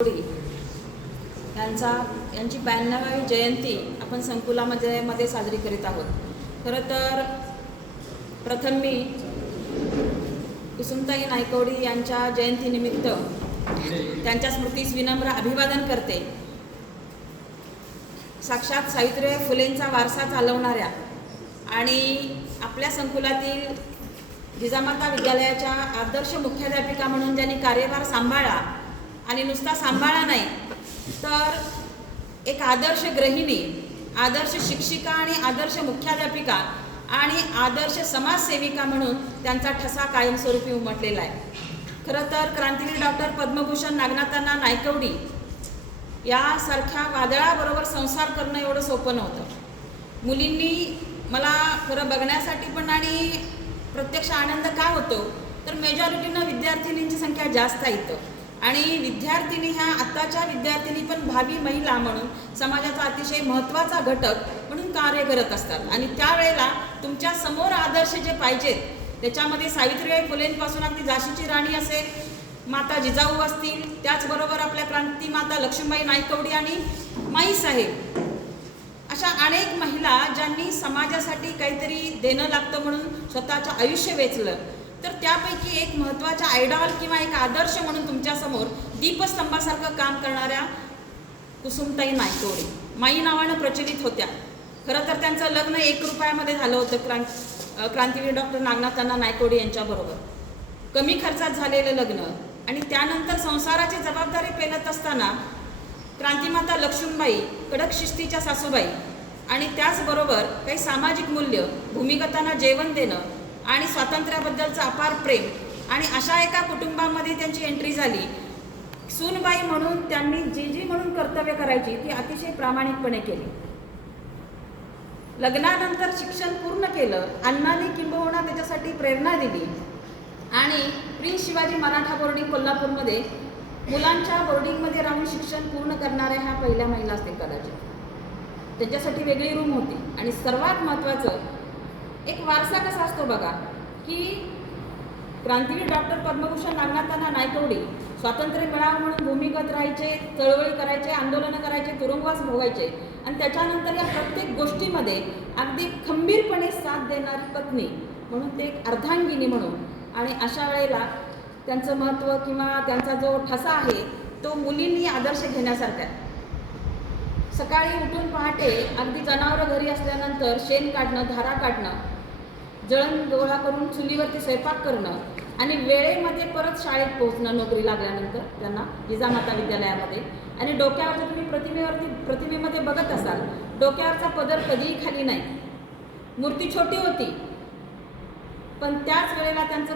नागपुडी यांचा यांची ब्याण्णवावी जयंती आपण संकुलामध्ये मध्ये साजरी करीत आहोत. खरं तर प्रथम मी कुसुमताई नायकवडी यांच्या जयंतीनिमित्त त्यांच्या स्मृतीस विनम्र अभिवादन करते. साक्षात सावित्रीबाई फुलेंचा वारसा चालवणाऱ्या आणि आपल्या संकुलातील जिजामाता विद्यालयाच्या आदर्श मुख्याध्यापिका म्हणून ज्यांनी कार्यभार सांभाळला आणि नुसता सांभाळा नाही. तर एक आदर्श गृहिणी आदर्श शिक्षिका आणि आदर्श मुख्याध्यापिका आणि आदर्श समाजसेविका म्हणून त्यांचा ठसा कायमस्वरूपी उमटलेला आहे. खरं तर क्रांतीवीर डॉक्टर पद्मभूषण नागनाथांना नायकवडी यासारख्या वादळाबरोबर संसार करणं एवढं सोपं नव्हतं. मुलींनी मला खरं बघण्यासाठी पण आणि प्रत्यक्ष आनंद का होतो? तर मेजॉरिटीनं विद्यार्थिनींची संख्या जास्त आहे इथं. आणि विद्यार्थिनी ह्या आत्ताच्या विद्यार्थिनी पण भावी महिला म्हणून समाजाचा अतिशय महत्त्वाचा घटक म्हणून कार्य करत असतात. आणि त्यावेळेला तुमच्यासमोर आदर्श जे पाहिजेत त्याच्यामध्ये सावित्रीबाई फुलेंपासून अगदी झाशीची राणी असेल माता जिजाऊ असतील त्याचबरोबर आपल्या क्रांती माता लक्ष्मीबाई नायकवडी आणि माई साहेब अशा अनेक महिला ज्यांनी समाजासाठी काहीतरी देणं लागतं म्हणून स्वतःचं आयुष्य वेचलं. तर त्यापैकी एक महत्त्वाचा आयडॉल किंवा एक आदर्श म्हणून तुमच्यासमोर दीपस्तंभासारखं काम करणाऱ्या कुसुमताई नायकोडे माई नावानं प्रचलित होत्या. खरं तर त्यांचं लग्न एक रुपयामध्ये झालं होतं क्रांत अ, क्रांतीवीर डॉक्टर नागनाथांना नायकोडे यांच्याबरोबर कमी खर्चात झालेलं लग्न आणि त्यानंतर संसाराची जबाबदारी पेलत असताना क्रांतिमाता लक्ष्मीबाई कडक शिस्तीच्या सासूबाई आणि त्याचबरोबर काही सामाजिक मूल्य भूमिगतांना जेवण देणं आणि स्वातंत्र्याबद्दलचं अपार प्रेम. आणि अशा एका कुटुंबामध्ये त्यांची एंट्री झाली. सूनबाई म्हणून त्यांनी जी जी म्हणून कर्तव्य करायची ती अतिशय प्रामाणिकपणे केली. लग्नानंतर शिक्षण पूर्ण केलं. अण्णांनी किंबहुना त्याच्यासाठी प्रेरणा दिली. आणि प्रिन्स शिवाजी मराठा बोर्डिंग कोल्हापूरमध्ये मुलांच्या बोर्डिंगमध्ये राहून शिक्षण पूर्ण करणाऱ्या ह्या पहिल्या महिला असतील कदाचित. त्यांच्यासाठी वेगळी रूम होती. आणि सर्वात महत्त्वाचं एक वारसा कसा असतो बघा की क्रांतीवीर डॉक्टर पद्मभूषण नागनाथांना नायकवडी स्वातंत्र्य मिळावं म्हणून भूमिगत राहायचे चळवळी करायचे आंदोलनं करायचे तुरुंगवास भोगायचे आणि त्याच्यानंतर या प्रत्येक गोष्टीमध्ये अगदी खंबीरपणे साथ देणारी पत्नी म्हणून ते एक अर्धांगिनी म्हणून आणि अशा वेळेला त्यांचं महत्त्व किंवा त्यांचा जो ठसा आहे तो मुलींनी आदर्श घेण्यासारखा सकाळी उठून पहाटे अगदी जनावरं घरी असल्यानंतर शेण काढणं धारा काढणं जळण गोळा करून चुलीवरती स्वयंपाक करणं आणि वेळेमध्ये परत शाळेत पोहोचणं नोकरी लागल्यानंतर त्यांना जिजामाता विद्यालयामध्ये. आणि डोक्यावर जर तुम्ही प्रतिमेवरती प्रतिमेमध्ये बघत असाल डोक्यावरचा पदर कधीही खाली नाही. मूर्ती छोटी होती. पण त्याच वेळेला त्यांचं